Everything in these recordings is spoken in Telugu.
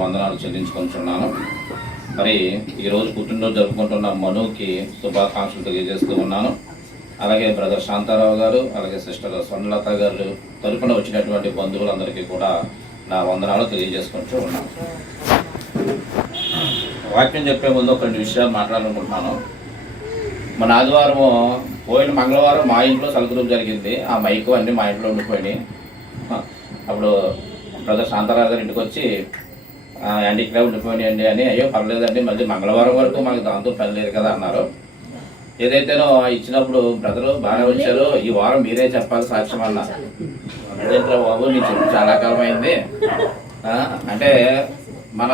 వందనాలు చెల్లించుకుంటున్నాను. మరి ఈరోజు పుట్టినరోజు జరుపుకుంటున్న మనుకి శుభాకాంక్షలు తెలియజేస్తూ ఉన్నాను. అలాగే బ్రదర్ శాంతారావు గారు, అలాగే సిస్టర్ స్వర్ణలత గారు తరపున వచ్చినటువంటి బంధువులందరికీ కూడా నా వందనాలు తెలియజేసుకుంటూ ఉన్నాను. వాక్యం చెప్పే ముందు ఒక 2 విషయాలు మాట్లాడాలనుకుంటున్నాను. మన ఆదివారం పోయిన మంగళవారం మా ఇంట్లో సలగ్రూప్ జరిగింది. ఆ మైకు అన్నీ మా ఇంట్లో ఉండిపోయినాయి. అప్పుడు బ్రదర్ శాంతారావు గారు ఇంటికి వచ్చి యాంటీ ఇక్కడ ఉండిపోయినాయండి అని, అయ్యో పర్లేదండి, మళ్ళీ మంగళవారం వరకు మాకు దాంతో పని లేదు కదా అన్నారు. ఏదైతేనో ఇచ్చినప్పుడు బ్రదరు బాగానే వచ్చారు, ఈ వారం మీరే చెప్పాలి సాక్ష్యం అన్నారు. అదేంట్రా బాబు, నీ చెప్పు చాలా కాలం అయింది అంటే, మన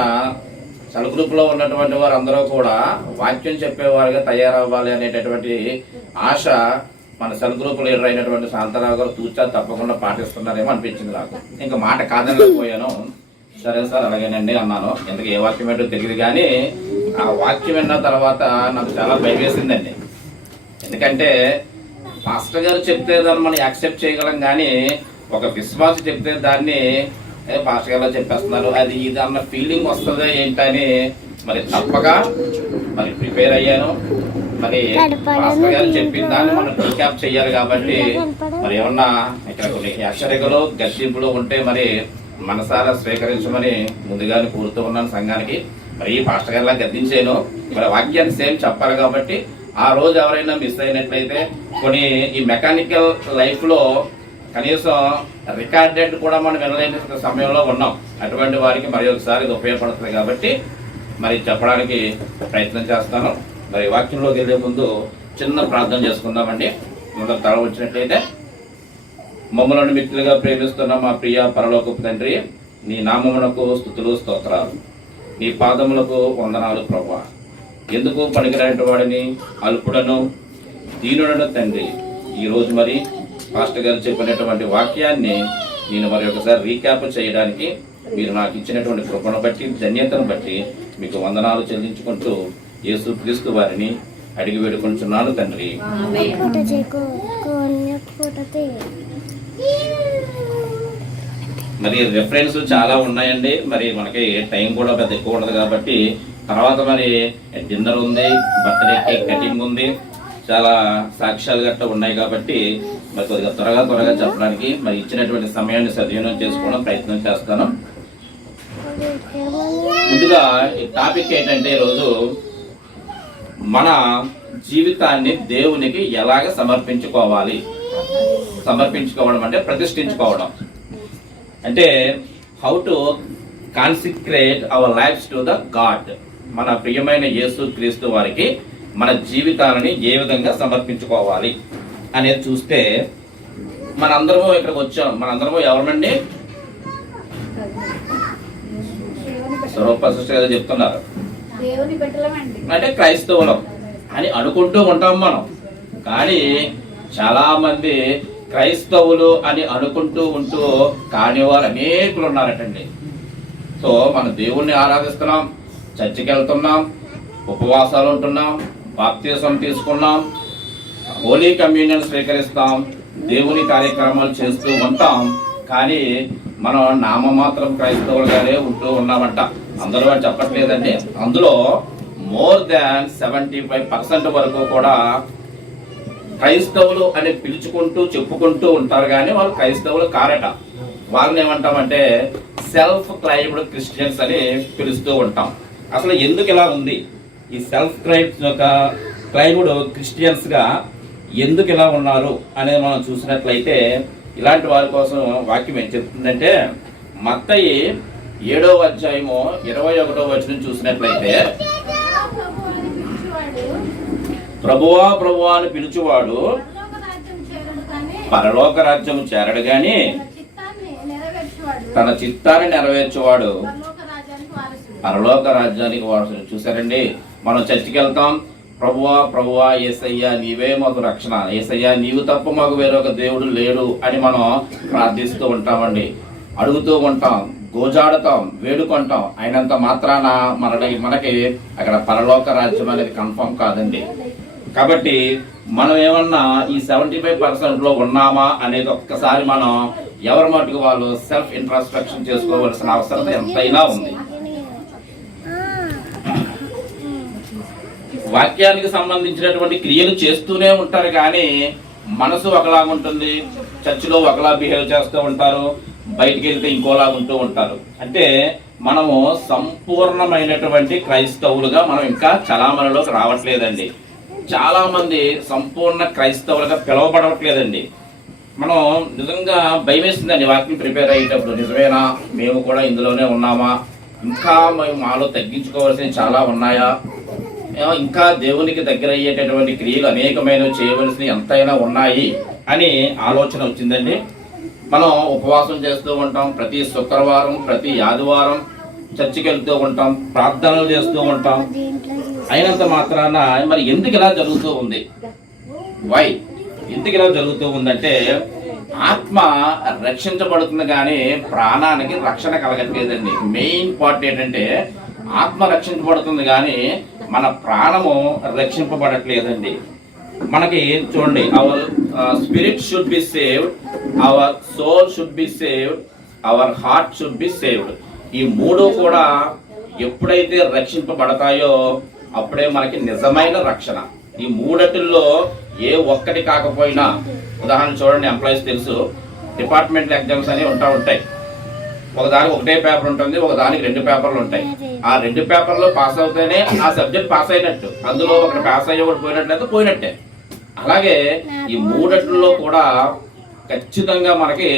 సెల్ గ్రూప్ లో ఉన్నటువంటి వారు అందరూ కూడా వాక్యం చెప్పేవారుగా తయారవ్వాలి అనేటటువంటి ఆశ మన సెల్ గ్రూప్ లీడర్ అయినటువంటి శాంతారావు గారు తూచా తప్పకుండా పాటిస్తున్నారేమో అనిపించింది నాకు. ఇంకా మాట కాదనలేకపోయాను. సరే సార్ అలాగేనండి అన్నాను. ఎందుకు ఏ వాక్యం ఏంటో తెలియదు, కానీ ఆ వాక్యం విన్న తర్వాత నాకు చాలా భయం వేసిందండి. ఎందుకంటే మాస్టర్ గారు చెప్తే దాన్ని మనం యాక్సెప్ట్ చేయగలం, కానీ ఒక విశ్వాసం చెప్తే దాన్ని పాస్టర్ గారు చెప్పేస్తున్నారు అది ఇది అన్న ఫీలింగ్ వస్తుందా ఏంటని మరి తప్పగా మరి ప్రిపేర్ అయ్యాను. మరి పాస్టర్ గారు చెప్పిన దాన్ని మనం రీక్యాప్ చేయాలి కాబట్టి మరి ఏమన్నా ఇక్కడ కొన్ని హెచ్చరికలు గర్జింపులు ఉంటే మరి మనసారా స్వీకరించమని ముందుగానే కోరుతూ ఉన్నాను సంఘానికి. మరి ఈ పాస్టర్ గారిలా గద్దించాను, మరి వాక్యాన్ని సేమ్ చెప్పాలి కాబట్టి ఆ రోజు ఎవరైనా మిస్ అయినట్లయితే కొన్ని ఈ మెకానికల్ లైఫ్ లో కనీసం రికార్డెడ్ కూడా మనం వినలేని సమయంలో ఉన్నాం. అటువంటి వారికి మరి ఒకసారి ఇది ఉపయోగపడుతుంది కాబట్టి మరి చెప్పడానికి ప్రయత్నం చేస్తాను. మరి వాక్యంలోకి వెళ్ళే ముందు చిన్న ప్రార్థన చేసుకుందామండి. మొదటి తల వచ్చినట్లయితే, మమ్మల్ని మిత్రులుగా ప్రేమిస్తున్న మా ప్రియ పరలోకపు తండ్రి, నీ నామమునకు స్తుతులు స్తోత్రాలు, నీ పాదములకు వందనాలు ప్రభువా. ఎందుకు పనికిరాని వాడిని, అల్పుడను, దీనుడను తండ్రి, ఈరోజు మరి పాస్టర్ గారు చెప్పినటువంటి వాక్యాన్ని నేను మరి ఒకసారి రీక్యాప్ చేయడానికి మీరు నాకు ఇచ్చినటువంటి కృపను బట్టి, ధన్యతను బట్టి మీకు వందనాలు చెల్లించుకుంటూ యేసు క్రీస్తు వారిని అడిగి వేడుకుంటున్నాను తండ్రి. మరి రెఫరెన్స్ చాలా ఉన్నాయండి. మరి మనకి టైం కూడా పెద్ద ఎక్కువ ఉండదు కాబట్టి తర్వాత మరి డిన్నర్ ఉంది, బర్త్డే కేక్ కటింగ్ ఉంది, చాలా సాక్ష్యాలు గట్రా ఉన్నాయి కాబట్టి మరి కొద్దిగా త్వరగా చెప్పడానికి మరి ఇచ్చినటువంటి సమయాన్ని సద్వినియోగం చేసుకోవడం ప్రయత్నం చేస్తాను. ముందుగా ఈ టాపిక్ ఏంటంటే, ఈరోజు మన జీవితాన్ని దేవునికి ఎలాగ సమర్పించుకోవడం అంటే ప్రతిష్ఠించుకోవడం అంటే how to consecrate our lives to the God. మన ప్రియమైన యేసు క్రీస్తు వారికి మన జీవితాలని ఏ విధంగా సమర్పించుకోవాలి అనేది చూస్తే, మనందరము ఇక్కడికి వచ్చాం. మనందరము ఎవరమండి? స్వరూప చెప్తున్నారు అంటే క్రైస్తవులం అని అనుకుంటూ ఉంటాం మనం. కానీ చాలా మంది క్రైస్తవులు అని అనుకుంటూ ఉంటూ కానివారు అనేకులు ఉన్నారటండి. సో మన దేవుణ్ణి ఆరాధిస్తున్నాం, చర్చికి వెళ్తున్నాం, ఉపవాసాలు ఉంటున్నాం, బాప్తిసం తీసుకున్నాం, హోలీ కమ్యూనియన్ స్వీకరిస్తాం, దేవుని కార్యక్రమాలు చేస్తూ ఉంటాం. కానీ మనం నామమాత్రం క్రైస్తవులుగానే ఉంటూ ఉన్నామంట. అందరూ అని చెప్పట్లేదండి. అందులో మోర్ దాన్ 75% వరకు కూడా క్రైస్తవులు అని పిలుచుకుంటూ చెప్పుకుంటూ ఉంటారు, కానీ వాళ్ళు క్రైస్తవులు కారట. వాళ్ళని ఏమంటామంటే సెల్ఫ్ క్లైమ్డ్ క్రిస్టియన్స్ అని పిలుస్తూ ఉంటాం. అసలు ఎందుకు ఇలా ఉంది? ఈ సెల్ఫ్ క్లైమ్డ్ క్రిస్టియన్స్ గా ఎందుకు ఇలా ఉన్నారు అనేది మనం చూసినట్లయితే, ఇలాంటి వారి కోసం వాక్యం ఏం చెప్తుందంటే, మత్తయి 7వ అధ్యాయము 21వ వచనం చూసినట్లయితే, ప్రభువా ప్రభువా అని పిలుచువాడు పరలోక రాజ్యం చేరడు గాని తన చిత్తాన్ని నెరవేర్చేవాడు పరలోక రాజ్యానికి వారసుడు. చూసారండి, మనం చర్చికి వెళ్తాం, ప్రభువా ప్రభువా యేసయ్యా నీవే మాకు రక్షణ, యేసయ్యా నీవు తప్ప మాకు వేరొక దేవుడు లేడు అని మనం ప్రార్థిస్తూ ఉంటామండి, అడుగుతూ ఉంటాం, గోజాడుతాం, వేడుకుంటాం. అయినంత మాత్రాన మనకి అక్కడ పరలోక రాజ్యం అనేది కన్ఫర్మ్ కాదండి. కాబట్టి మనం ఏమన్నా ఈ 75% లో ఉన్నామా అనేది ఒక్కసారి మనం ఎవరి మటుకు వాళ్ళు సెల్ఫ్ ఇంట్రాస్పెక్షన్ చేసుకోవాల్సిన అవసరం ఎంతైనా ఉంది. వాక్యానికి సంబంధించినటువంటి క్రియలు చేస్తూనే ఉంటారు, కానీ మనసు ఒకలాగా ఉంటుంది. చర్చిలో ఒకలా బిహేవ్ చేస్తూ ఉంటారు, బయటికి వెళ్తే ఇంకోలా ఉంటూ ఉంటారు. అంటే మనము సంపూర్ణమైనటువంటి క్రైస్తవులుగా మనం ఇంకా చలామణిలోకి రావట్లేదండి. చాలా మంది సంపూర్ణ క్రైస్తవులుగా పిలువబడట్లేదండి. మనం నిజంగా భయం వేస్తుందండి వాక్యం ప్రిపేర్ అయ్యేటప్పుడు. నిజమేనా, మేము కూడా ఇందులోనే ఉన్నామా, ఇంకా మేము మాలో తగ్గించుకోవాల్సినవి చాలా ఉన్నాయా, ఇంకా దేవునికి దగ్గర అయ్యేటటువంటి క్రియలు అనేకమైనవి చేయవలసినవి ఎంతైనా ఉన్నాయి అని ఆలోచన వచ్చిందండి. మనం ఉపవాసం చేస్తూ ఉంటాం, ప్రతి శుక్రవారం ప్రతి ఆదివారం చర్చికి వెళ్తూ ఉంటాం, ప్రార్థనలు చేస్తూ ఉంటాం. అయినంత మాత్రాన మరి ఎందుకు ఇలా జరుగుతూ ఉంది? వై ఎందుకు ఇలా జరుగుతూ ఉందంటే, ఆత్మ రక్షించబడుతుంది కానీ ప్రాణానికి రక్షణ కలగట్లేదండి. మెయిన్ పార్ట్ ఏంటంటే, ఆత్మ రక్షించబడుతుంది కానీ మన ప్రాణము రక్షింపబడట్లేదండి. మనకి చూడండి, our spirit should be saved, our soul should be saved, our heart should be saved. ఈ మూడు కూడా ఎప్పుడైతే రక్షింపబడతాయో అప్పుడే మనకి నిజమైన రక్షణ. ఈ మూడటిల్లో ఏ ఒక్కటి కాకపోయినా, ఉదాహరణ చూడండి, ఎంప్లాయీస్ తెలుసు, డిపార్ట్మెంటల్ ఎగ్జామ్స్ అనేవి ఉంటాయి. ఒకదానికి ఒకటే పేపర్ ఉంటుంది, ఒకదానికి 2 పేపర్లు ఉంటాయి. ఆ 2 పేపర్లో పాస్ అవుతేనే ఆ సబ్జెక్ట్ పాస్ అయినట్టు. అందులో ఒకటి పాస్ అయ్యి ఒకటి పోయినట్లయితే పోయినట్టే. అలాగే ఈ మూడట్లో కూడా ఖచ్చితంగా మనకి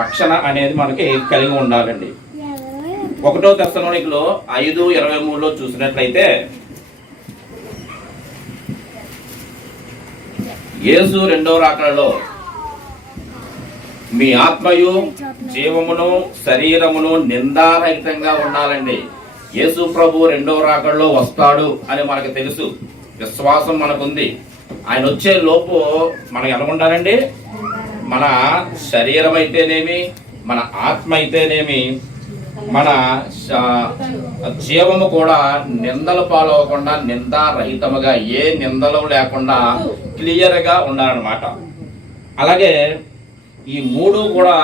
రక్షణ అనేది మనకి కలిగి ఉండాలండి. 1 తెస్సలోనికలో 5:23 చూసినట్లయితే, యేసు రెండవ రాకడలో మీ ఆత్మయు జీవమును శరీరమును నిందారహితంగా ఉండాలండి. యేసు ప్రభు రెండవ రాకడలో వస్తాడు అని మనకు తెలుసు, విశ్వాసం మనకుంది. ఆయన వచ్చే లోపు మనం ఎలా ఉండాలండి? మన శరీరం అయితేనేమి, మన ఆత్మ అయితేనేమి, మన జీవము కూడా నిందల పాలవకుండా నిందారహితముగా, ఏ నిందలు లేకుండా క్లియర్ గా ఉండాలన్నమాట. అలాగే ఈ మూడు కూడా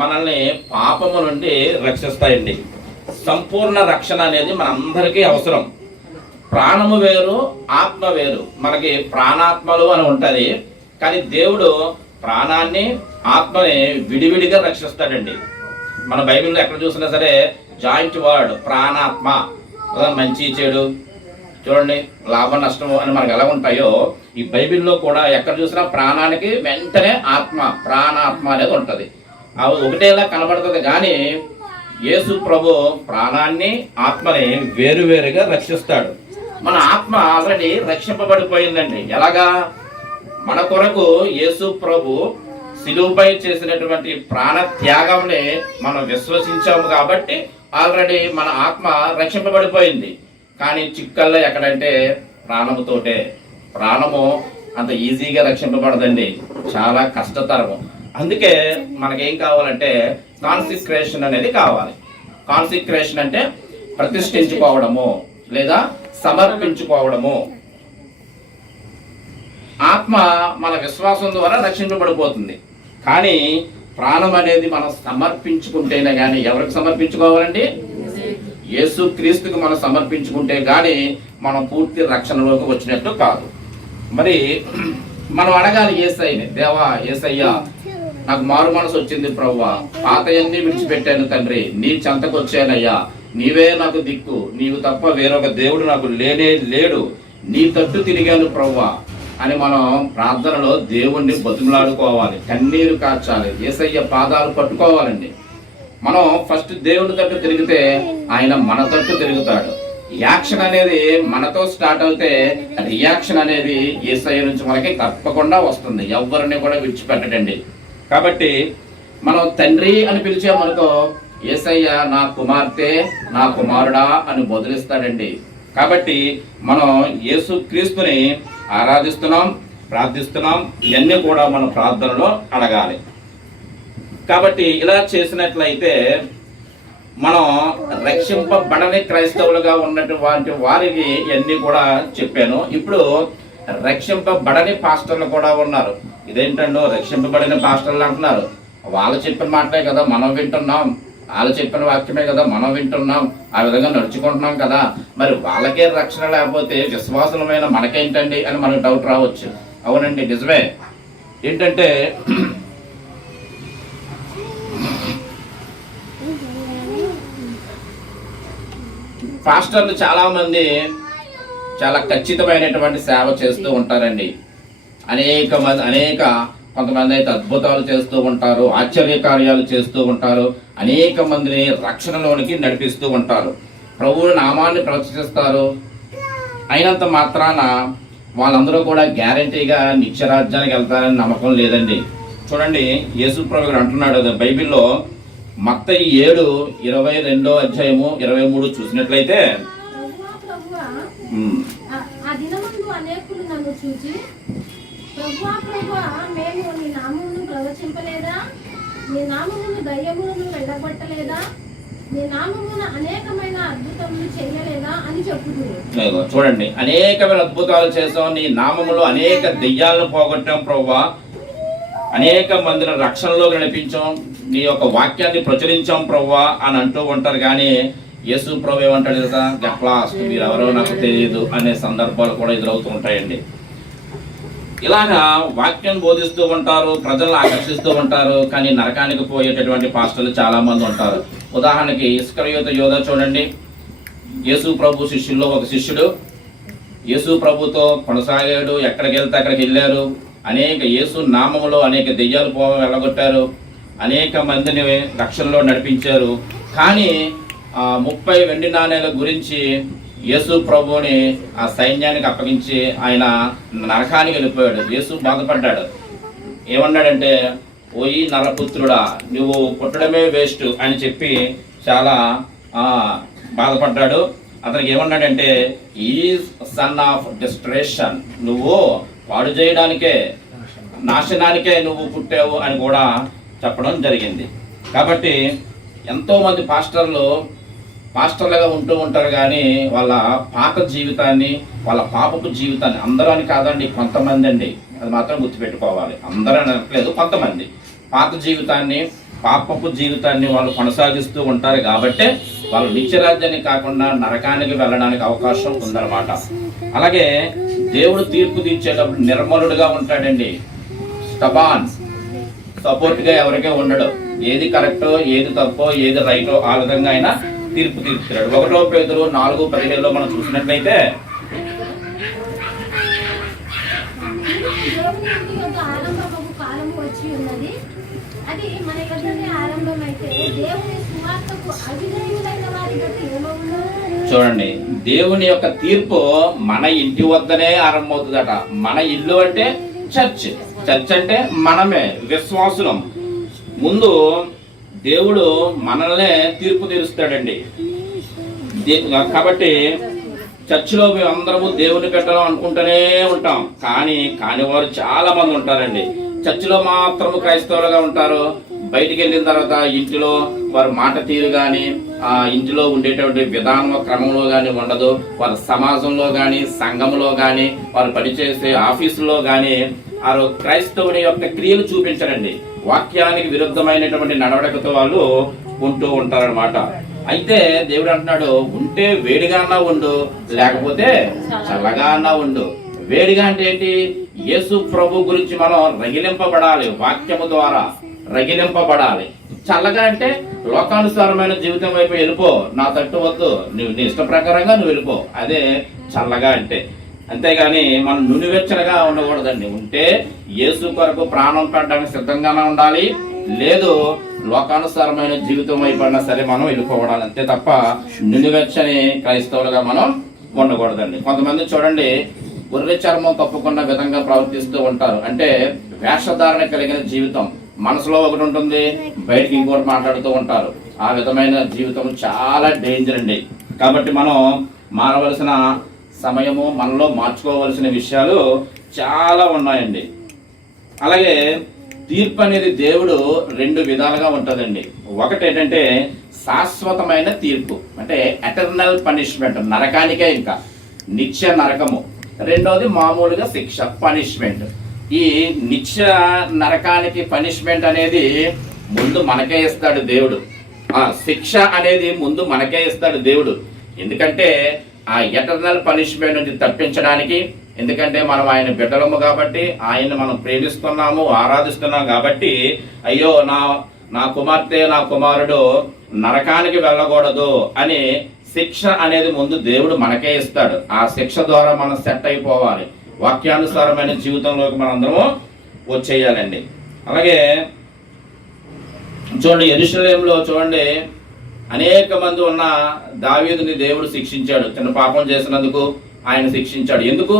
మనల్ని పాపము నుండి రక్షిస్తాయండి. సంపూర్ణ రక్షణ అనేది మనందరికీ అవసరం. ప్రాణము వేరు, ఆత్మ వేరు. మనకి ప్రాణాత్మలు అని ఉంటది, కానీ దేవుడు ప్రాణాన్ని ఆత్మని విడివిడిగా రక్షిస్తాడండి. మన బైబిల్లో ఎక్కడ చూసినా సరే జాయింట్ వర్డ్ ప్రాణాత్మ. మంచి చెడు చూడండి, లాభ నష్టము అని మనకు ఎలా ఉంటాయో, ఈ బైబిల్లో కూడా ఎక్కడ చూసినా ప్రాణానికి వెంటనే ఆత్మ, ప్రాణాత్మ అనేది ఉంటది. అవి ఒకటేలా కనబడుతుంది, కానీ యేసు ప్రభు ప్రాణాన్ని ఆత్మని వేరువేరుగా రక్షిస్తాడు. మన ఆత్మ ఆల్రెడీ రక్షింపబడిపోయిందండి. ఎలాగా? మన కొరకు యేసు ప్రభు శిలువపై చేసినటువంటి ప్రాణ త్యాగంని మనం విశ్వసించాము కాబట్టి ఆల్రెడీ మన ఆత్మ రక్షింపబడిపోయింది. కానీ చిక్కల్లో ఎక్కడంటే ప్రాణముతోటే. ప్రాణము అంత ఈజీగా రక్షింపబడదండి, చాలా కష్టతరము. అందుకే మనకేం కావాలంటే కాన్సిక్రేషన్ అనేది కావాలి. కాన్సిక్రేషన్ అంటే ప్రతిష్ఠించుకోవడము లేదా సమర్పించుకోవడము. ఆత్మ మన విశ్వాసం ద్వారా రక్షించబడిపోతుంది, కానీ ప్రాణం అనేది మనం సమర్పించుకుంటేనే కానీ. ఎవరికి సమర్పించుకోవాలండి? యేసు క్రీస్తుకు మనం సమర్పించుకుంటే కానీ మనం పూర్తి రక్షణలోకి వచ్చినట్టు కాదు. మరి మనం అడగాలి యేసయ్యని, దేవా యేసయ్యా, నాకు మారు మనసు వచ్చింది ప్రభువా, పాతయన్నీ విడిచిపెట్టాను తండ్రి, నీ చెంతకు వచ్చానయ్యా, నీవే నాకు దిక్కు, నీవు తప్ప వేరొక దేవుడు నాకు లేనే లేడు, నీ తట్టు తిరిగాను ప్రభువా అని మనం ప్రార్థనలో దేవుణ్ణి బతుకులాడుకోవాలి, కన్నీరు కార్చాలి, యేసయ్య పాదాలు పట్టుకోవాలండి. మనం ఫస్ట్ దేవుని తట్టు తిరిగితే ఆయన మన తట్టు తిరుగుతాడు. యాక్షన్ అనేది మనతో స్టార్ట్ అవుతే రియాక్షన్ అనేది యేసయ్య నుంచి మనకి తప్పకుండా వస్తుంది. ఎవరిని కూడా విడిచిపెట్టడండి. కాబట్టి మనం తండ్రి అని పిలిచామనుకో, యేసయ్య నా కుమార్తె, నా కుమారుడా అని బదులిస్తాడండి. కాబట్టి మనం యేసు క్రీస్తుని ఆరాధిస్తున్నాం, ప్రార్థిస్తున్నాం. ఇవన్నీ కూడా మన ప్రార్థనలో అడగాలి. కాబట్టి ఇలా చేసినట్లయితే మనం రక్షింపబడని క్రైస్తవులుగా ఉన్నటువంటి వారికి ఇవన్నీ కూడా చెప్పాను. ఇప్పుడు రక్షింపబడని పాస్టర్లు కూడా ఉన్నారు. ఇదేంటండో రక్షింపబడిన పాస్టర్లు అంటున్నారు? వాళ్ళు చెప్పిన మాటలే కదా మనం వింటున్నాం. వాళ్ళు చెప్పిన వాక్యమే కదా మనం వింటున్నాం, ఆ విధంగా నడుచుకుంటున్నాం కదా, మరి వాళ్ళకే రక్షణ లేకపోతే విశ్వాసమైన మనకేంటండి అని మనకు డౌట్ రావచ్చు. అవునండి, నిజమే. ఏంటంటే పాస్టర్లు చాలా మంది చాలా ఖచ్చితమైనటువంటి సేవ చేస్తూ ఉంటారండి. కొంతమంది అయితే అద్భుతాలు చేస్తూ ఉంటారు, ఆశ్చర్య కార్యాలు చేస్తూ ఉంటారు, అనేక మందిని రక్షణలోనికి నడిపిస్తూ ఉంటారు, ప్రభువు నామాన్ని ప్రదర్శిస్తారు. అయినంత మాత్రాన వాళ్ళందరూ కూడా గ్యారంటీగా నిత్యరాజ్యానికి వెళ్తారని నమ్మకం లేదండి. చూడండి, యేసు ప్రభు గారు అంటున్నాడు బైబిల్లో మత్తయి 7:22 చూసినట్లయితే, ప్రభువా ప్రభువా మేము నీ నామమును ప్రవచింపలేదా, నీ నామమును దయ్యములను వెళ్ళగొట్టలేదా, నీ నామమున అనేకమైన అద్భుతములు చేయలేదా అని చెప్పుతున్నారు. చూడండి, అనేకమైన అద్భుతాలు చేసాం, నీ నామములో అనేక దెయ్యాలను పోగొట్టాం ప్రభువా, అనేక మందిని రక్షణలో నడిపించాం, నీ యొక్క వాక్యాన్ని ప్రచురించాం ప్రభువా అని అంటూ ఉంటారు. కానీ యేసు ప్రభు ఏమంటాడు కదా, గట్లాస్ట్ మీరెవరో నాకు తెలియదు అనే సందర్భాలు కూడా ఎదురవుతూ ఉంటాయండి. ఇలాగా వాక్యం బోధిస్తూ ఉంటారు, ప్రజలను ఆకర్షిస్తూ ఉంటారు, కానీ నరకానికి పోయేటటువంటి పాస్టర్లు చాలా మంది ఉంటారు. ఉదాహరణకి ఇస్కరియోతు యోధ చూడండి, యేసు ప్రభు శిష్యుల్లో ఒక శిష్యుడు యేసు ప్రభుతో కొనసాగాడు, ఎక్కడికి వెళ్తే అక్కడికి వెళ్ళారు, అనేక యేసు నామములో అనేక దెయ్యాలు వెళ్ళగొట్టారు, అనేక మందిని రక్షణలో నడిపించారు. కానీ 30 వెండి నాణేల గురించి యేసు ప్రభువుని ఆ సైన్యానికి అప్పగించి ఆయన నరకానికి వెళ్ళిపోయాడు. యేసు బాధపడ్డాడు. ఏమన్నాడంటే, ఓయి నరపుత్రుడా, నువ్వు పుట్టడమే వేస్ట్ అని చెప్పి చాలా బాధపడ్డాడు. అతనికి ఏమన్నాడంటే, ఈ సన్ ఆఫ్ డిస్ట్రేషన్, నువ్వు పాడు చేయడానికే, నాశనానికే నువ్వు పుట్టావు అని కూడా చెప్పడం జరిగింది. కాబట్టి ఎంతోమంది పాస్టర్లుగా ఉంటూ ఉంటారు, కానీ వాళ్ళ పాత జీవితాన్ని, వాళ్ళ పాపపు జీవితాన్ని, అందరూ అని కాదండి, కొంతమంది అండి, అది మాత్రం గుర్తుపెట్టుకోవాలి. అందరూ అనట్లేదు, కొంతమంది పాత జీవితాన్ని, పాపపు జీవితాన్ని వాళ్ళు కొనసాగిస్తూ ఉంటారు. కాబట్టి వాళ్ళు నిత్యరాజ్యాన్ని కాకుండా నరకానికి వెళ్ళడానికి అవకాశం ఉందన్నమాట. అలాగే దేవుడు తీర్పు తీర్చేటప్పుడు నిర్మలుడుగా ఉంటాడండి. స్టబాన్, సపోర్ట్గా ఎవరికే ఉండడు. ఏది కరెక్టో, ఏది తప్పో, ఏది రైటో ఆ విధంగా ఆయన తీర్పు తీర్చుతాడు. 1 పేతురు 4:17 మనం చూసినట్లయితే, చూడండి, దేవుని యొక్క తీర్పు మన ఇంటి వద్దనే ఆరంభమవుతుందట. మన ఇల్లు అంటే చర్చ్, చర్చ్ అంటే మనమే, విశ్వాసులం. ముందు దేవుడు మనల్నే తీర్పు తీరుస్తాడండి. కాబట్టి చర్చిలో మేము అందరము దేవుని పెట్టడం అనుకుంటూనే ఉంటాం, కాని వారు చాలా మంది ఉంటారండి. చర్చిలో మాత్రము క్రైస్తవులుగా ఉంటారు, బయటికి వెళ్ళిన తర్వాత ఇంటిలో వారి మాట తీరు కానీ, ఆ ఇంటిలో ఉండేటువంటి విధానం క్రమంలో కానీ ఉండదు. వారి సమాజంలో కానీ, సంఘంలో కానీ, వారు పనిచేసే ఆఫీసులో కానీ వారు క్రైస్తవుని యొక్క క్రియలు చూపించరండి. వాక్యానికి విరుద్ధమైనటువంటి నడవడికతో వాళ్ళు ఉంటూ ఉంటారన్నమాట. అయితే దేవుడు అంటున్నాడు, ఉంటే వేడిగా అన్నా ఉండు, లేకపోతే చల్లగా అన్నా ఉండు. వేడిగా అంటే ఏంటి? యేసు ప్రభు గురించి మనం రగిలింపబడాలి, వాక్యము ద్వారా రగిలింపబడాలి. చల్లగా అంటే లోకానుసారమైన జీవితం వైపు వెళ్ళిపో, నా తట్టు వద్దు, నువ్వు నీ ఇష్ట ప్రకారంగా నువ్వు వెళ్ళిపో, అదే చల్లగా అంటే. అంతేగాని మనం నునివెచ్చగా ఉండకూడదండి. ఉంటే యేసు కొరకు ప్రాణం పెట్టడానికి సిద్ధంగానే ఉండాలి, లేదు లోకానుసారమైన జీవితం అయిపోయినా సరే మనం వెళ్ళిపోవడాలి, అంతే తప్ప నునివెచ్చని క్రైస్తవులుగా మనం ఉండకూడదండి. కొంతమంది చూడండి, గొర్రె చర్మం కప్పుకున్న విధంగా ప్రవర్తిస్తూ ఉంటారు. అంటే వేషధారణ కలిగిన జీవితం, మనసులో ఒకటి ఉంటుంది, బయటికి ఇంకోటి మాట్లాడుతూ ఉంటారు. ఆ విధమైన జీవితం చాలా డేంజర్ అండి. కాబట్టి మనం మారవలసిన సమయము, మనలో మార్చుకోవలసిన విషయాలు చాలా ఉన్నాయండి. అలాగే తీర్పు అనేది దేవుడు 2 విధాలుగా ఉంటుందండి. ఒకటి ఏంటంటే శాశ్వతమైన తీర్పు, అంటే ఎటర్నల్ పనిష్మెంట్, నరకానికే, ఇంకా నిత్య నరకము. రెండోది మామూలుగా శిక్ష, పనిష్మెంట్. ఈ నిత్య నరకానికి పనిష్మెంట్ అనేది ముందు మనకే ఇస్తాడు దేవుడు. ఆ శిక్ష అనేది ముందు మనకే ఇస్తాడు దేవుడు. ఎందుకంటే ఆ ఎటర్నల్ పనిష్మెంట్ నుంచి తప్పించడానికి. ఎందుకంటే మనం ఆయన బిడ్డలము కాబట్టి, ఆయన్ని మనం ప్రేమిస్తున్నాము, ఆరాధిస్తున్నాం కాబట్టి, అయ్యో నా కుమార్తె నా కుమారుడు నరకానికి వెళ్ళకూడదు అని శిక్ష అనేది ముందు దేవుడు మనకే ఇస్తాడు. ఆ శిక్ష ద్వారా మనం సెట్ అయిపోవాలి, వాక్యానుసారమైన జీవితంలోకి మనందరము వచ్చేయాలండి. అలాగే చూడండి, యెరూషలేములో చూడండి అనేక మంది ఉన్న దావీదుని దేవుడు శిక్షించాడు. చిన్న పాపం చేసినందుకు ఆయన శిక్షించాడు. ఎందుకు?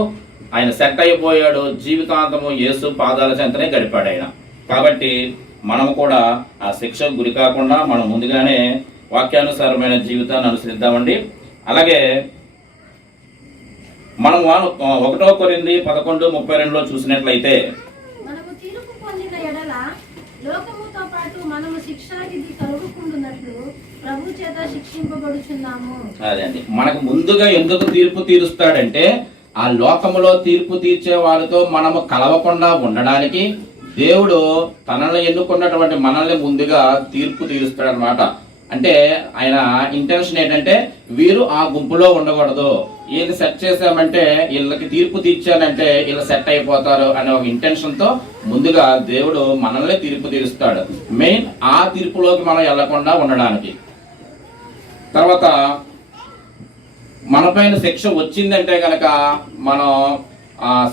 ఆయన సెట్ అయిపోయాడు, జీవితాంతము యేసు పాదాల చెంతనే గడిపాడు ఆయన. కాబట్టి మనం కూడా ఆ శిక్షకు గురి కాకుండా మనం ముందుగానే వాక్యానుసారమైన జీవితాన్ని అనుసరిద్దామండి. అలాగే మనం 1 కొరింథీ 11:32 చూసినట్లయితే, మనము తీర్పు పొందిన ఎడల లోకముతో పాటు మనము శిక్షావిధి కలుగుకుంటున్నట్లు ప్రభు చేత శిక్షింపబడుచున్నాము. అదండి, మనకు ముందుగా ఎందుకు తీర్పు తీరుస్తాడంటే ఆ లోకములో తీర్పు తీర్చే వాళ్ళతో మనము కలవకుండా ఉండడానికి దేవుడు తనని ఎన్నుకున్నటువంటి మనల్ని ముందుగా తీర్పు తీరుస్తాడనమాట. అంటే ఆయన ఇంటెన్షన్ ఏంటంటే వీరు ఆ గుంపులో ఉండకూడదు, వీళ్ళు సెట్ చేసామంటే వీళ్ళకి తీర్పు తీర్చానంటే వీళ్ళు సెట్ అయిపోతారు అనే ఒక ఇంటెన్షన్ తో ముందుగా దేవుడు మనల్ని తీర్పు తీరుస్తాడు. మెయిన్ ఆ తీర్పులోకి మనం వెళ్లకుండా ఉండడానికి. తర్వాత మన పైన శిక్ష వచ్చిందంటే కనుక మనం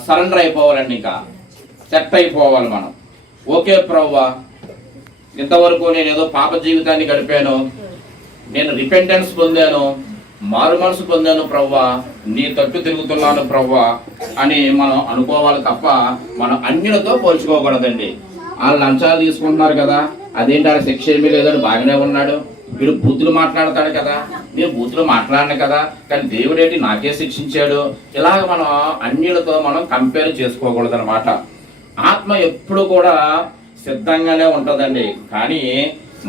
సరెండర్ అయిపోవాలండి, ఇంకా సెట్ అయిపోవాలి మనం. ఓకే ప్రభువా, ఇంతవరకు నేను ఏదో పాప జీవితాన్ని గడిపాను, నేను రిపెంటెన్స్ పొందాను, మారు మనసు పొందాను ప్రభువా, నీ తట్టు తిరుగుతున్నాను ప్రభువా అని మనం అనుకోవాలి తప్ప మనం అన్యులతో పోల్చుకోకూడదండి. వాళ్ళు లంచాలు తీసుకుంటున్నారు కదా, అదేంటి ఆ శిక్ష ఏమీ లేదని బాగానే ఉన్నాడు, వీడు బూతులు మాట్లాడతాడు కదా, నేను బూతులు మాట్లాడను కదా, కానీ దేవుడేంటి నాకే శిక్షించాడు, ఇలాగ మనం అన్యులతో మనం కంపేర్ చేసుకోకూడదు అనమాట. ఆత్మ ఎప్పుడు కూడా సిద్ధంగానే ఉంటుందండి, కానీ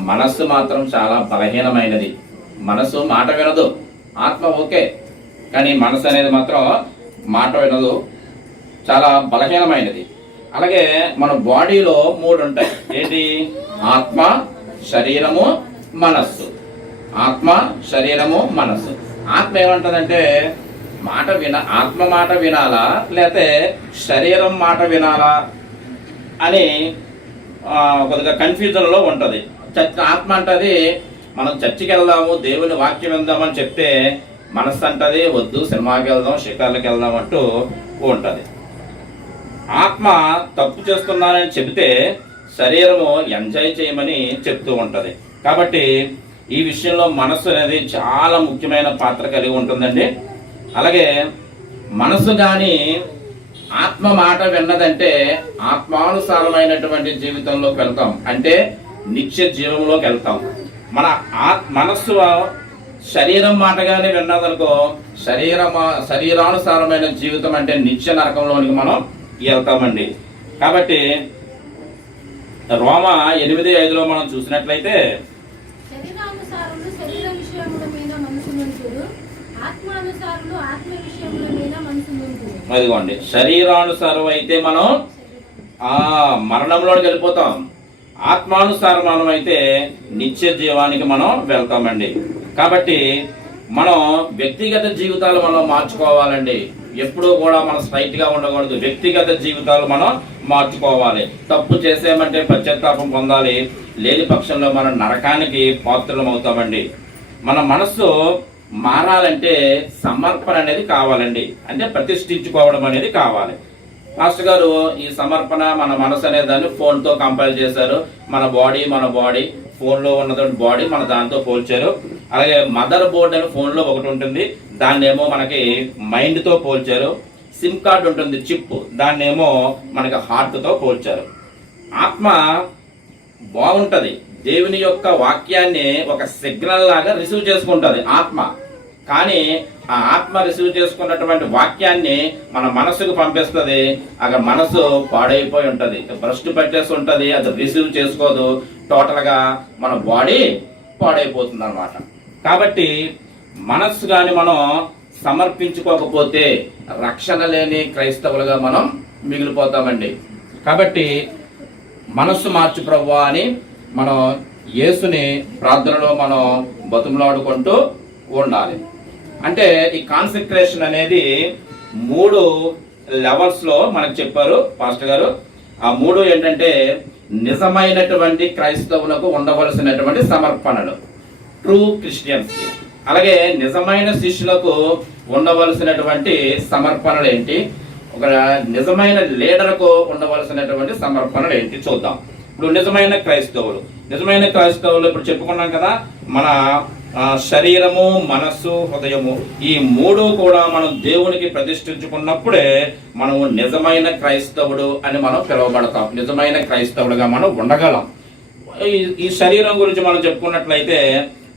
మనస్సు మాత్రం చాలా బలహీనమైనది. మనస్సు మాట వినదు, ఆత్మ ఓకే, కానీ మనస్సు అనేది మాత్రం మాట వినదు, చాలా బలహీనమైనది. అలాగే మన బాడీలో 3 ఉంటాయి. ఏంటి? ఆత్మ, శరీరము, మనస్సు. ఆత్మ, శరీరము, మనస్సు. ఆత్మ ఏమంటదంటే ఆత్మ మాట వినాలా లేకపోతే శరీరం మాట వినాలా అని కొద్దిగా కన్ఫ్యూజన్ లో ఉంటది. ఆత్మ అంటది మనం చర్చికి వెళ్దాము, దేవుని వాక్యం వెళ్దామని చెప్తే మనస్సు అంటది వద్దు, సినిమాకి వెళ్దాం, షికార్లకు వెళ్దాం అంటూ ఉంటది. ఆత్మ తప్పు చేస్తున్నానని చెబితే శరీరము ఎంజాయ్ చేయమని చెప్తూ ఉంటది. కాబట్టి ఈ విషయంలో మనస్సు అనేది చాలా ముఖ్యమైన పాత్ర కలిగి ఉంటుందండి. అలాగే మనస్సు కానీ ఆత్మ మాట విన్నదంటే ఆత్మానుసారమైనటువంటి జీవితంలోకి వెళ్తాం, అంటే నిత్య జీవంలోకి వెళ్తాం. మన మనస్సు శరీరం మాటగానే విన్నదనుకో శరీరానుసారమైన జీవితం అంటే నిత్య నరకంలోనికి మనం వెళ్తామండి. కాబట్టి రోమా 8:5 మనం చూసినట్లయితే, శరీరానుసారులు శరీర విషయముల మీద మనసు నుంచురు, ఆత్మానుసారులు ఆత్మ విషయముల మీద మనసు నుంచురు. అదిగోండి, శరీరానుసారం అయితే మనం మరణంలోకి వెళ్ళిపోతాం, ఆత్మానుసారం మనం అయితే నిత్య జీవానికి మనం వెళ్తామండి. కాబట్టి మనం వ్యక్తిగత జీవితాలు మనం మార్చుకోవాలండి. ఎప్పుడూ కూడా మనం స్ట్రైట్ గా ఉండకూడదు, వ్యక్తిగత జీవితాలు మనం మార్చుకోవాలి. తప్పు చేసామంటే పశ్చాత్తాపం పొందాలి, లేని పక్షంలో మనం నరకానికి పాత్రలం అవుతామండి. మన మనస్సు మారాలంటే సమర్పణ అనేది కావాలండి, అంటే ప్రతిష్ఠించుకోవడం అనేది కావాలి. మాస్టర్ గారు ఈ సమర్పణ మన మనసు అనే దాన్ని ఫోన్ తో కంపేర్ చేశారు. మన బాడీ ఫోన్ లో ఉన్నటువంటి బాడీ మన దాంతో పోల్చారు. అలాగే మదర్ బోర్డ్ అనే ఫోన్ లో ఒకటి ఉంటుంది, దాన్నేమో మనకి మైండ్ తో పోల్చారు. సిమ్ కార్డ్ ఉంటుంది, చిప్, దాన్నేమో మనకి హార్ట్ తో పోల్చారు. ఆత్మ బాగుంటది, దేవుని యొక్క వాక్యాన్ని ఒక సిగ్నల్ లాగా రిసీవ్ చేసుకుంటది ఆత్మ. కానీ ఆ ఆత్మ రిసీవ్ చేసుకున్నటువంటి వాక్యాన్ని మన మనసుకు పంపిస్తుంది. అక్కడ మనసు పాడైపోయి ఉంటది, భ్రష్టు పట్టేసి ఉంటది, అది రిసీవ్ చేసుకోదు. టోటల్ గా మన బాడీ పాడైపోతుంది అన్నమాట. కాబట్టి మనస్సు గాని మనం సమర్పించుకోకపోతే రక్షణ లేని క్రైస్తవులుగా మనం మిగిలిపోతామండి. కాబట్టి మనస్సు మార్చు ప్రభువా అని మనం యేసుని ప్రార్థనలో మనం బతుములాడుకుంటూ ఉండాలి. అంటే ఈ కాన్సెక్రేషన్ అనేది 3 లెవెల్స్ లో మనకు చెప్పారు పాస్టర్ గారు. ఆ 3 ఏంటంటే నిజమైనటువంటి క్రైస్తవులకు ఉండవలసినటువంటి సమర్పణలు, ట్రూ క్రిస్టియన్స్. అలాగే నిజమైన శిష్యులకు ఉండవలసినటువంటి సమర్పణలు ఏంటి, ఒక నిజమైన లీడర్కు ఉండవలసినటువంటి సమర్పణలు ఏంటి చూద్దాం. ఇప్పుడు నిజమైన క్రైస్తవులు ఇప్పుడు చెప్పుకున్నాం కదా, మన శరీరము, మనస్సు, హృదయము, ఈ 3 కూడా మనం దేవునికి ప్రతిష్ఠించుకున్నప్పుడే మనం నిజమైన క్రైస్తవుడు అని మనం పిలువబడతాం. నిజమైన క్రైస్తవుడుగా మనం ఉండగలం. ఈ శరీరం గురించి మనం చెప్పుకున్నట్లయితే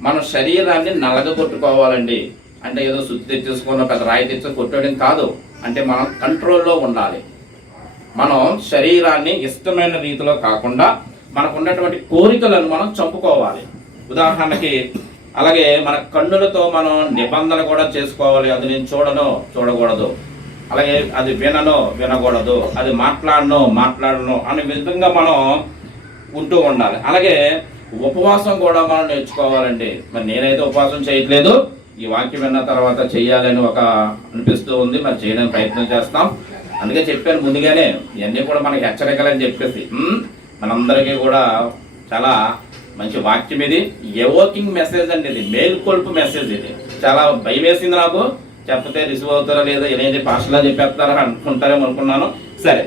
మన శరీరాన్ని నలగగొట్టుకోవాలండి. అంటే ఏదో శుద్ధి తెచ్చేసుకున్న పెద్ద రాయి తెచ్చి కొట్టడం కాదు. అంటే మనం కంట్రోల్లో ఉండాలి. మనం శరీరాన్ని ఇష్టమైన రీతిలో కాకుండా మనకు ఉన్నటువంటి కోరికలను మనం చంపుకోవాలి. ఉదాహరణకి అలాగే మన కన్నులతో మనం నిబంధన కూడా చేసుకోవాలి. అది నేను చూడకూడదు, అలాగే అది వినకూడదు, అది మాట్లాడను అనే విధంగా మనం ఉంటూ ఉండాలి. అలాగే ఉపవాసం కూడా మనం నేర్చుకోవాలండి. మరి నేనైతే ఉపవాసం చేయట్లేదు, ఈ వాక్యం విన్న తర్వాత చెయ్యాలని అనిపిస్తూ ఉంది. మరి చేయడానికి ప్రయత్నం చేస్తాం. అందుకే చెప్పాను ముందుగానే, ఇవన్నీ కూడా మనకి హెచ్చరికలని చెప్పేసి. మనందరికీ కూడా చాలా మంచి వాక్యం ఇది. ఎవోకింగ్ మెసేజ్ అండి, ఇది మేల్కొల్పు మెసేజ్. ఇది చాలా భయం వేసింది నాకు, చెప్తే రిసీవ్ అవుతారా లేదా, ఇదేంటి పాస్టర్లా చెప్పేస్తారా అనుకుంటారేమో అనుకున్నాను. సరే,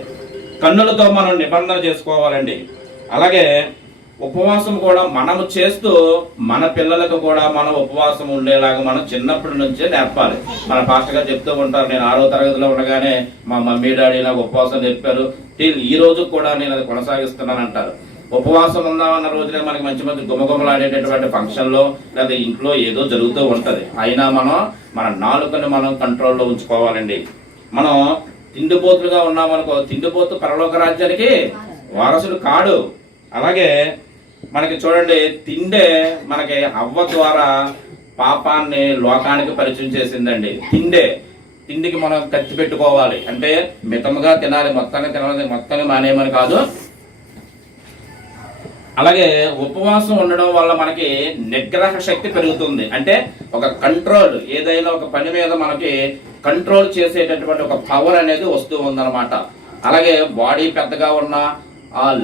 కన్నులతో మనం నిబంధన చేసుకోవాలండి. అలాగే ఉపవాసం కూడా మనము చేస్తూ మన పిల్లలకు కూడా మనం ఉపవాసం ఉండేలాగా మనం చిన్నప్పటి నుంచే నేర్పాలి. మన పాస్టర్ గారు చెప్తూ ఉంటారు, నేను 6వ తరగతిలో ఉండగానే మా మమ్మీ డాడీ నాకు ఉపవాసం చెప్పారు, ఈ రోజు కూడా నేను అది కొనసాగిస్తున్నాను అంటారు. ఉపవాసం ఉందామన్న రోజునే మనకి మంచి మంచి గుమగుమలాడేటటువంటి ఫంక్షన్లో లేదా ఇంట్లో ఏదో జరుగుతూ ఉంటది. అయినా మనం మన నాలుకని మనం కంట్రోల్లో ఉంచుకోవాలండి. మనం తిండిపోతులుగా ఉన్నామనుకో, తిండిపోతు పరలోక రాజ్యానికి వారసుడు కాడు. అలాగే మనకి చూడండి, తిండే మనకి అవ్వ ద్వారా పాపాన్ని లోకానికి పరిచయం చేసిందండి. తిండికి మనం కత్తి పెట్టుకోవాలి. అంటే మితముగా తినాలి, మొత్తాన్ని మానేయమని కాదు. అలాగే ఉపవాసం ఉండడం వల్ల మనకి నిగ్రహ శక్తి పెరుగుతుంది. అంటే ఒక కంట్రోల్, ఏదైనా ఒక పని మీద మనకి కంట్రోల్ చేసేటటువంటి ఒక పవర్ అనేది వస్తూ ఉందన్నమాట. అలాగే బాడీ పెద్దగా ఉన్నా,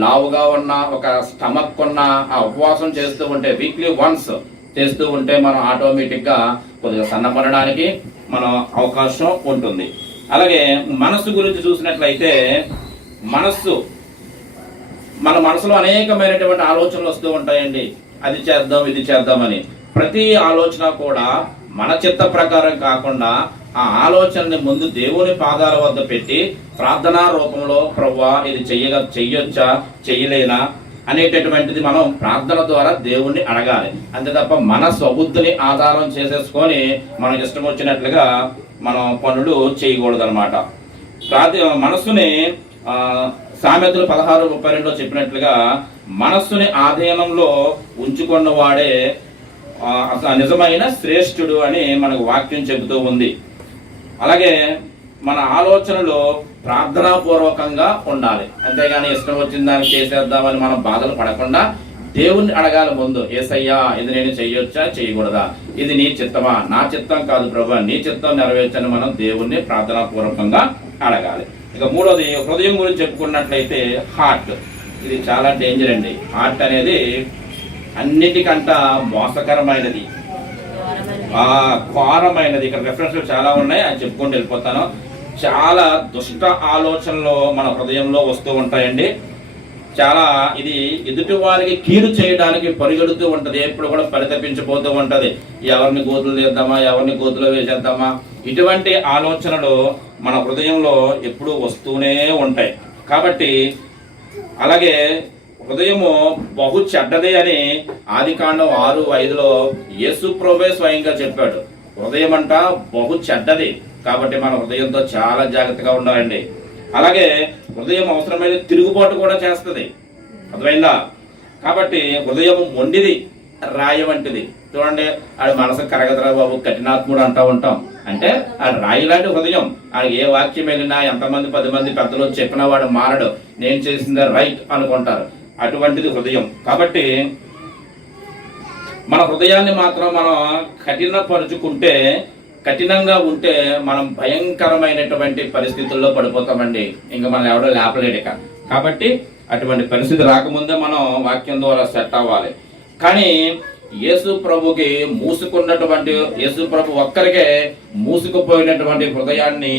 లావుగా ఉన్న, ఒక స్టమక్ ఉన్న, ఆ ఉపవాసం చేస్తూ ఉంటే, వీక్లీ వన్స్ చేస్తూ ఉంటే మనం ఆటోమేటిక్ గా కొద్దిగా సన్నపడడానికి మనం అవకాశం ఉంటుంది. అలాగే మనస్సు గురించి చూసినట్లయితే, మన మనసులో అనేకమైనటువంటి ఆలోచనలు వస్తూ ఉంటాయండి. అది చేద్దాం, ఇది చేద్దామని. ప్రతి ఆలోచన కూడా మన చిత్త ప్రకారం కాకుండా ఆ ఆలోచనని ముందు దేవుని పాదాల వద్ద పెట్టి ప్రార్థనా రూపంలో, ప్రభువా ఇది చెయ్యొచ్చా, చెయ్యలేనా అనేటటువంటిది మనం ప్రార్థన ద్వారా దేవుణ్ణి అడగాలి. అంతే తప్ప మన స్వబుద్ధిని ఆధారం చేసేసుకొని మనకి ఇష్టం వచ్చినట్లుగా మనం పనులు చేయకూడదు అనమాట. మనస్సుని సామెతలు 16:32 చెప్పినట్లుగా మనస్సుని ఆధీనంలో ఉంచుకున్న వాడే నిజమైన శ్రేష్ఠుడు అని మనకు వాక్యం చెబుతూ ఉంది. అలాగే మన ఆలోచనలో ప్రార్థనాపూర్వకంగా ఉండాలి. అంతేగాని ఇష్టం వచ్చిన దాన్ని చేసేద్దామని మనం బాధలు పడకుండా దేవుణ్ణి అడగాలి ముందు. యేసయ్యా, ఇది నేను చెయ్యొచ్చా, చేయకూడదా, ఇది నీ చిత్తమా, నా చిత్తం కాదు ప్రభువా, నీ చిత్తం నెరవేర్చని మనం దేవుణ్ణి ప్రార్థనాపూర్వకంగా అడగాలి. ఇక మూడోది, హృదయం గురించి చెప్పుకున్నట్లయితే హార్ట్. ఇది చాలా డేంజర్ అండి. హార్ట్ అనేది అన్నిటికంట మోసకరమైనది, ఘోరమైనది. ఇక్కడ రెఫరెన్స్లు చాలా ఉన్నాయి, అది చెప్పుకుంటూ వెళ్ళిపోతాను. చాలా దుష్ట ఆలోచనలు మన హృదయంలో వస్తూ ఉంటాయండి. చాలా ఇది ఎదుటి వారికి కీడు చేయడానికి పరిగెడుతూ ఉంటది. ఎప్పుడు కూడా పరితపించిపోతూ ఉంటది. ఎవరిని గోతులు తీద్దామా, ఎవరిని గోతులో వేసేద్దామా, ఇటువంటి ఆలోచనలు మన హృదయంలో ఎప్పుడూ వస్తూనే ఉంటాయి. కాబట్టి అలాగే హృదయము బహు చెడ్డదే అని ఆదికాండం 6:5 యేసు ప్రభువే స్వయంగా చెప్పాడు. హృదయం అంట బహు చెడ్డది. కాబట్టి మన హృదయంతో చాలా జాగ్రత్తగా ఉండాలండి. అలాగే హృదయం అవసరమైన తిరుగుబాటు కూడా చేస్తుంది, అర్థమైందా? కాబట్టి హృదయం మొండిది, రాయి వంటిది. చూడండి, ఆడి మనసు కరగదరా బాబు, కఠినాత్ముడు అంటూ ఉంటాం. అంటే ఆ రాయి లాంటి హృదయం. ఆడికి ఏ వాక్యం వెళ్ళినా, ఎంతమంది 10 మంది పెద్దలు చెప్పినా వాడు మారడు. నేను చేసిందే రైట్ అనుకుంటారు. అటువంటిది హృదయం. కాబట్టి మన హృదయాన్ని మాత్రం మనం కఠినపరుచుకుంటే, కఠినంగా ఉంటే మనం భయంకరమైనటువంటి పరిస్థితుల్లో పడిపోతామండి. ఇంకా మనం ఎవడో లేపలేడు ఇక. కాబట్టి అటువంటి పరిస్థితి రాకముందే మనం వాక్యం ద్వారా సెట్ అవ్వాలి. కానీ యేసు ప్రభుకి మూసుకున్నటువంటి, యేసు ప్రభు ఒక్కరికే మూసుకుపోయినటువంటి హృదయాన్ని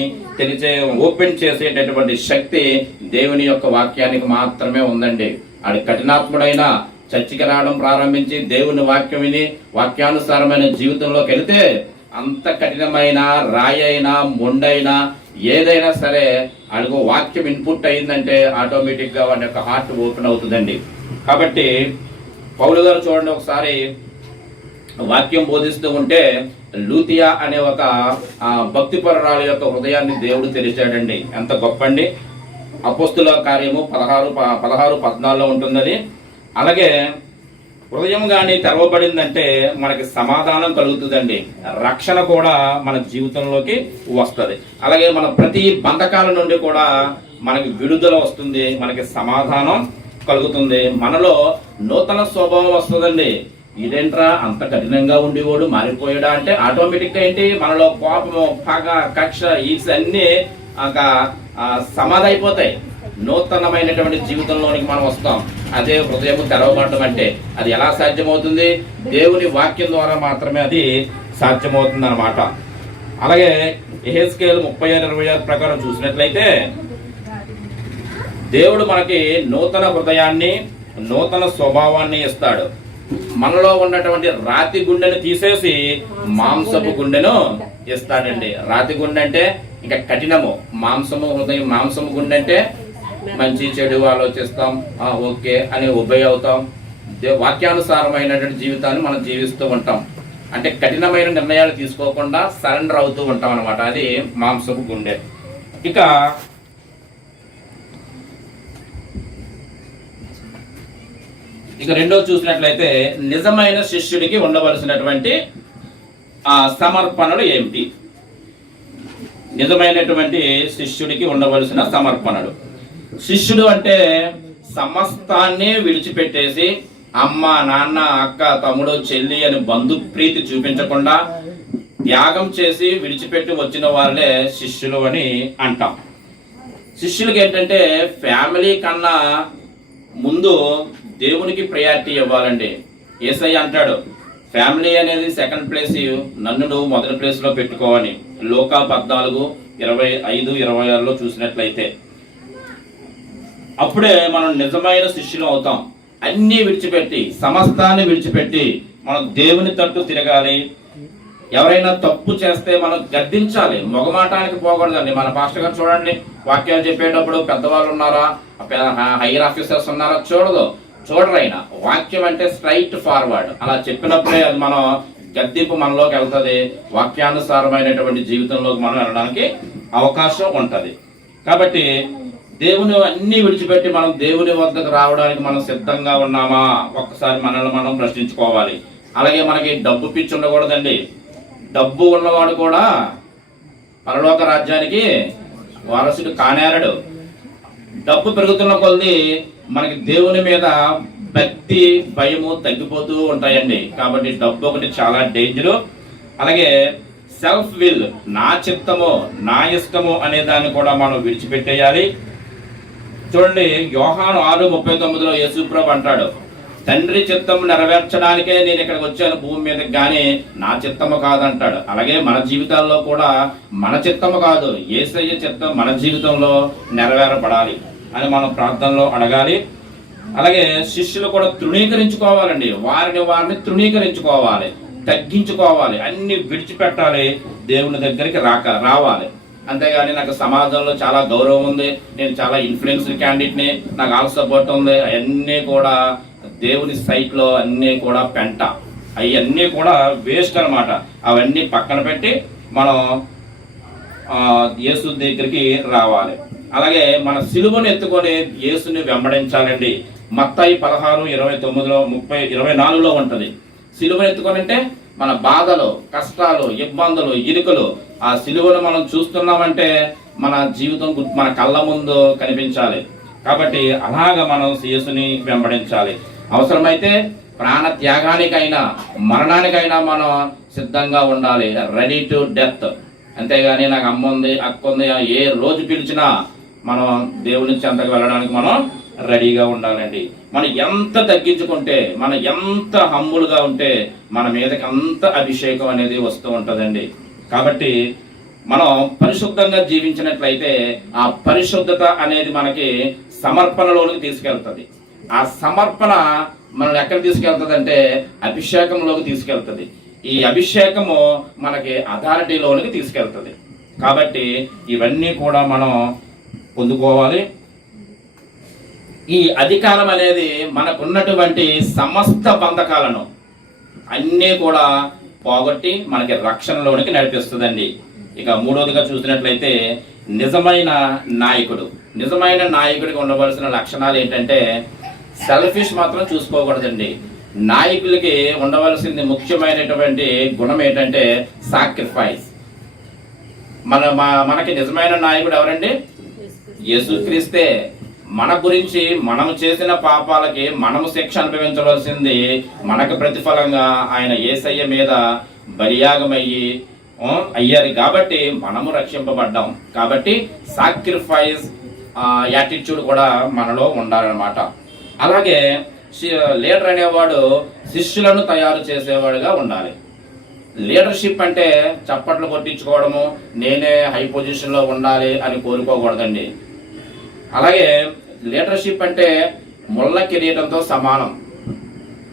ఓపెన్ చేసేటటువంటి శక్తి దేవుని యొక్క వాక్యానికి మాత్రమే ఉందండి. అది కఠినాత్ముడైన చర్చికి రావడం ప్రారంభించి దేవుని వాక్యం విని వాక్యానుసారమైన జీవితంలోకి వెళితే అంత కఠినమైన రాయి అయినా మొండైనా ఏదైనా సరే అడుగు వాక్యం ఇన్పుట్ అయిందంటే ఆటోమేటిక్ గా వాడి యొక్క హార్ట్ ఓపెన్ అవుతుందండి. కాబట్టి పౌలు గారు చూడండి, ఒకసారి వాక్యం బోధిస్తూ ఉంటే లూతియా అనే ఒక భక్తిపరురాలు యొక్క హృదయాన్ని దేవుడు తెరిచాడండి. ఎంత గొప్పండి. అపోస్తుల కార్యము 16-14 ఉంటుందని. అలాగే హృదయం కానీ తెరవబడిందంటే మనకి సమాధానం కలుగుతుందండి, రక్షణ కూడా మన జీవితంలోకి వస్తుంది. అలాగే మన ప్రతి బంధకాల నుండి కూడా మనకి విడుదల వస్తుంది, మనకి సమాధానం కలుగుతుంది, మనలో నూతన స్వభావం వస్తుందండి. ఇదేంట్రా అంత కఠినంగా ఉండేవాడు మారిపోయాడా అంటే ఆటోమేటిక్ గా ఏంటి, మనలో కోపము, పగ, కక్ష అన్ని సమాధి అయిపోతాయి. నూతనమైనటువంటి జీవితంలోనికి మనం వస్తాం. అదే హృదయం తెరవబడటం అంటే అది ఎలా సాధ్యమవుతుంది? దేవుని వాక్యం ద్వారా మాత్రమే అది సాధ్యమవుతుంది అన్నమాట. అలాగే యెహెజ్కేలు 36:26 ప్రకారం చూసినట్లయితే దేవుడు మనకి నూతన హృదయాన్ని, నూతన స్వభావాన్ని ఇస్తాడు. మనలో ఉన్నటువంటి రాతి గుండెను తీసేసి మాంసపు గుండెను ఇస్తాడండి. రాతి గుండె అంటే ఇంకా కఠినము, మాంసము హృదయం, మాంసము గుండె అంటే మంచి చెడు ఆలోచిస్తాం, ఓకే అని ఒబే అవుతాం, వాక్యానుసారమైనటువంటి జీవితాన్ని మనం జీవిస్తూ ఉంటాం. అంటే కఠినమైన నిర్ణయాలు తీసుకోకుండా సరెండర్ అవుతూ ఉంటాం అనమాట. అది మాంసపు గుండె. ఇక రెండో చూసినట్లయితే నిజమైన శిష్యుడికి ఉండవలసినటువంటి సమర్పణలు ఏమిటి? నిజమైనటువంటి శిష్యుడికి ఉండవలసిన సమర్పణలు. శిష్యుడు అంటే సమస్తాన్ని విడిచిపెట్టేసి అమ్మ, నాన్న, అక్క, తమ్ముడు, చెల్లి అని బంధు ప్రీతి చూపించకుండా త్యాగం చేసి విడిచిపెట్టి వచ్చిన వాళ్ళే శిష్యులు అని అంటాం. శిష్యులకి ఏంటంటే ఫ్యామిలీ కన్నా ముందు దేవునికి ప్రయారిటీ ఇవ్వాలండి. యేసయ్య అంటాడు, ఫ్యామిలీ అనేది సెకండ్ ప్లేస్, నన్ను నువ్వు మొదటి ప్లేస్ లో పెట్టుకోవాలి. లోకా 14:25-26 చూసినట్లయితే అప్పుడే మనం నిజమైన శిష్యులు అవుతాం. అన్ని విడిచిపెట్టి, సమస్తాన్ని విడిచిపెట్టి మనం దేవుని తట్టు తిరగాలి. ఎవరైనా తప్పు చేస్తే మనం గద్దించాలి, మొగమాటానికి పోకూడదండి. మన పాస్టర్ గారు చూడండి, వాక్యాలు చెప్పేటప్పుడు పెద్దవాళ్ళు ఉన్నారా, హైయర్ ఆఫీసర్స్ ఉన్నారా చూడరు. ఆయన వాక్యం అంటే స్ట్రైట్ ఫార్వర్డ్. అలా చెప్పినప్పుడే అది మనం గద్దింపు మనలోకి వెళ్తుంది, వాక్యానుసారమైనటువంటి జీవితంలోకి మనం వెళ్ళడానికి అవకాశం ఉంటది. కాబట్టి దేవుని అన్ని విడిచిపెట్టి మనం దేవుని వద్దకు రావడానికి మనం సిద్ధంగా ఉన్నామా? ఒక్కసారి మనల్ని మనం ప్రశ్నించుకోవాలి. అలాగే మనకి డబ్బు పిచ్చి ఉండకూడదండి. డబ్బు ఉన్నవాడు కూడా పరలోక రాజ్యానికి వారసుడు కానేరడు. డబ్బు పెరుగుతున్న కొద్దీ మనకి దేవుని మీద భక్తి, భయము తగ్గిపోతూ ఉంటాయండి. కాబట్టి డబ్బు ఒకటి చాలా డేంజరు. అలాగే సెల్ఫ్ విల్, నా చిత్తము, నా ఇష్టము అనే దాన్ని కూడా మనం విడిచిపెట్టేయాలి. చూడండి, యోహాను 6:39 యేసుప్రభు అంటాడు, తండ్రి చిత్తము నెరవేర్చడానికే నేను ఇక్కడికి వచ్చాను భూమి మీదకి, కానీ నా చిత్తము కాదంటాడు. అలాగే మన జీవితాల్లో కూడా మన చిత్తము కాదు, యేసయ్య చిత్తం మన జీవితంలో నెరవేరపడాలి అని మనం ప్రార్థనలో అడగాలి. అలాగే శిష్యులు కూడా తృణీకరించుకోవాలండి. వారిని తృణీకరించుకోవాలి, తగ్గించుకోవాలి, అన్ని విడిచిపెట్టాలి, దేవుని దగ్గరికి రావాలి. అంతేగాని నాకు సమాజంలో చాలా గౌరవం ఉంది, నేను చాలా ఇన్ఫ్లుయెన్స్ క్యాండిడేట్ని, నాకు ఆల్ సపోర్ట్ ఉంది, అవన్నీ కూడా దేవుని సైట్ లో అన్నీ కూడా పెంట, అవన్నీ కూడా వేస్ట్ అనమాట. అవన్నీ పక్కన పెట్టి మనం యేసు దగ్గరికి రావాలి. అలాగే మన సిలువను ఎత్తుకొని యేసుని వెంబడించాలండి. మత్తయి 16:29-24 ఉంటది. సిలువను ఎత్తుకొని అంటే మన బాధలు, కష్టాలు, ఇబ్బందులు, ఇరుకులు, ఆ సిలువను మనం చూస్తున్నామంటే మన జీవితం మన కళ్ళ ముందు కనిపించాలి. కాబట్టి అలాగా మనం యేసుని వెంబడించాలి. అవసరమైతే ప్రాణ త్యాగానికైనా మరణానికైనా మనం సిద్ధంగా ఉండాలి, రెడీ టు డెత్. అంతేగాని నాకు అమ్మ ఉంది, అక్క ఉంది, ఏ రోజు పిలిచినా మనం దేవుని చెంతకు వెళ్ళడానికి మనం రెడీగా ఉండాలండి. మనం ఎంత తగ్గించుకుంటే, మనం ఎంత హమ్ములుగా ఉంటే మన మీదకి అంత అభిషేకం అనేది వస్తూ ఉంటుందండి. కాబట్టి మనం పరిశుద్ధంగా జీవించినట్లయితే ఆ పరిశుద్ధత అనేది మనకి సమర్పణలోనికి తీసుకెళ్తుంది. ఆ సమర్పణ మనల్ని ఎక్కడ తీసుకెళ్తుంది అంటే అభిషేకంలోకి తీసుకెళ్తుంది. ఈ అభిషేకము మనకి అథారిటీలోనికి తీసుకెళ్తుంది. కాబట్టి ఇవన్నీ కూడా మనం పొందుకోవాలి. ఈ అధికారం అనేది మనకున్నటువంటి సమస్త బంధకాలను అన్నీ కూడా పోగొట్టి మనకి రక్షణలోనికి నడిపిస్తుందండి. ఇక మూడవదిగా చూసినట్లయితే నిజమైన నాయకుడు. నిజమైన నాయకుడికి ఉండవలసిన లక్షణాలు ఏంటంటే సెల్ఫిష్ మాత్రం చూసుకోకూడదండి. నాయకులకి ఉండవలసింది ముఖ్యమైనటువంటి గుణం ఏంటంటే సాక్రిఫైస్. మనకి నిజమైన నాయకుడు ఎవరండి? యేసుక్రీస్తే. మన గురించి మనము చేసిన పాపాలకి మనము శిక్ష అనుభవించవలసింది మనకు ప్రతిఫలంగా ఆయన యేసయ్య మీద అయ్యారు కాబట్టి మనము రక్షింపబడ్డాం. కాబట్టి సాక్రిఫైస్ యాటిట్యూడ్ కూడా మనలో ఉండాలన్నమాట. అలాగే లీడర్ అనేవాడు శిష్యులను తయారు చేసేవాడుగా ఉండాలి. లీడర్షిప్ అంటే చప్పట్లు కొట్టించుకోవడము, నేనే హై పొజిషన్లో ఉండాలి అని కోరుకోకూడదండి. అలాగే లీడర్షిప్ అంటే ముళ్ళ కిరీటంతో సమానం.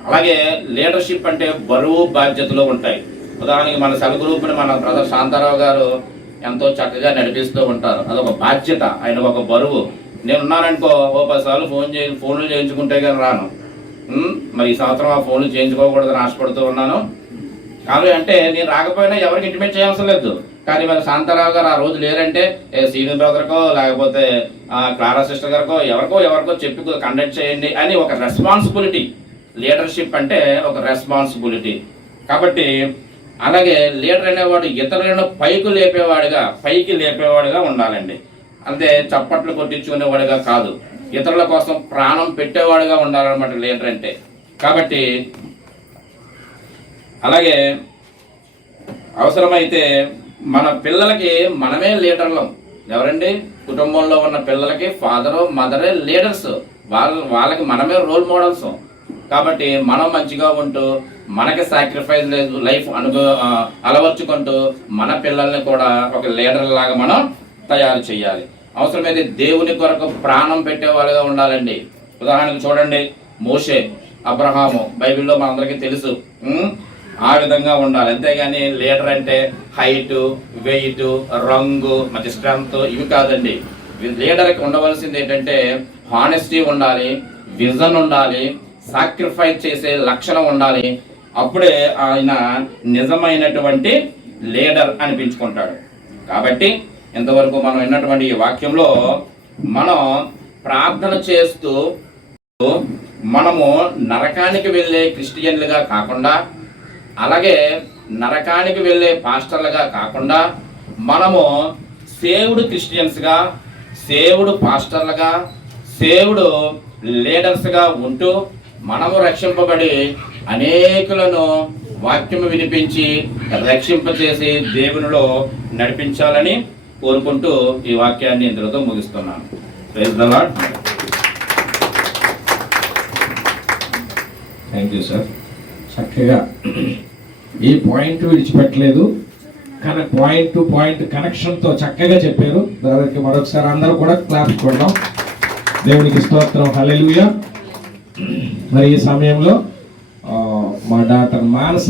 అలాగే లీడర్షిప్ అంటే బరువు బాధ్యతలు ఉంటాయి. ఉదాహరణకి మన సెల్ గ్రూప్ని మన బ్రదర్ శాంతారావు గారు ఎంతో చక్కగా నడిపిస్తూ ఉంటారు. అదొక బాధ్యత, ఆయన ఒక బరువు. నేనున్నాననుకో ఓ 10 సార్లు ఫోన్లు చేయించుకుంటే కానీ రాను. మరి ఈ సంవత్సరం ఆ ఫోన్లు చేయించుకోకూడదని ఆశపడుతూ ఉన్నాను. కానీ అంటే నేను రాకపోయినా ఎవరికి ఇంటిమేట్ చేయాల్సిన లేదు. కానీ మరి శాంతారావు గారు ఆ రోజు లేరంటే సీనియర్ బ్రదర్కో లేకపోతే క్లారా సిస్టర్ గారికో ఎవరికో చెప్పి కండక్ట్ చేయండి అని ఒక రెస్పాన్సిబిలిటీ. లీడర్షిప్ అంటే ఒక రెస్పాన్సిబిలిటీ. కాబట్టి అలాగే లీడర్ అనేవాడు ఇతరులను పైకి లేపేవాడుగా ఉండాలండి. అంతే చప్పట్లు కొట్టించుకునేవాడుగా కాదు, ఇతరుల కోసం ప్రాణం పెట్టేవాడుగా ఉండాలన్నమాట లీడర్ అంటే. కాబట్టి అలాగే అవసరమైతే మన పిల్లలకి మనమే లీడర్లం. ఎవరండి? కుటుంబంలో ఉన్న పిల్లలకి ఫాదరు మదరే లీడర్స్. వాళ్ళకి మనమే రోల్ మోడల్స్. కాబట్టి మనం మంచిగా ఉంటూ మనకి సాక్రిఫైస్ లైఫ్ అలవర్చుకుంటూ మన పిల్లల్ని కూడా ఒక లీడర్ లాగా మనం తయారు చేయాలి. అవసరమైతే దేవుని కొరకు ప్రాణం పెట్టేవాళ్ళుగా ఉండాలండి. ఉదాహరణకు చూడండి, మోషే, అబ్రహాము బైబిల్లో మనందరికీ తెలుసు. ఆ విధంగా ఉండాలి. అంతేగాని లీడర్ అంటే హైట్, వెయిట్, రంగు, మంచి స్ట్రెంగ్త్ ఇవి కాదండి. లీడర్కి ఉండవలసింది ఏంటంటే హానెస్టీ ఉండాలి, విజన్ ఉండాలి, సాక్రిఫైస్ చేసే లక్షణం ఉండాలి. అప్పుడే ఆయన నిజమైనటువంటి లీడర్ అనిపించుకుంటాడు. కాబట్టి ఇంతవరకు మనం విన్నటువంటి ఈ వాక్యంలో మనం ప్రార్థన చేస్తూ మనము నరకానికి వెళ్ళే క్రిస్టియన్లుగా కాకుండా, అలాగే నరకానికి వెళ్ళే పాస్టర్లుగా కాకుండా, మనము సేవ్డ్ క్రిస్టియన్స్గా, సేవ్డ్ పాస్టర్లుగా, సేవ్డ్ లీడర్స్గా ఉంటూ మనము రక్షింపబడి అనేకులను వాక్యము వినిపించి రక్షింపచేసి దేవునిలో నడిపించాలని కోరుకుంటూ ఈ వాక్యాన్ని ఇందులో ముగిస్తున్నాను. Praise the lord. Thank you sir. చక్కగా ఏ పాయింట్ విడిచిపెట్టలేదు, కానీ పాయింట్ టు పాయింట్ కనెక్షన్తో చక్కగా చెప్పారు. దానికి మరొకసారి అందరూ కూడా క్లాప్స్ కొడదాం. దేవునికి స్తోత్రం, హల్లెలూయా. మరి ఈ సమయంలో మా డాక్టర్ మానస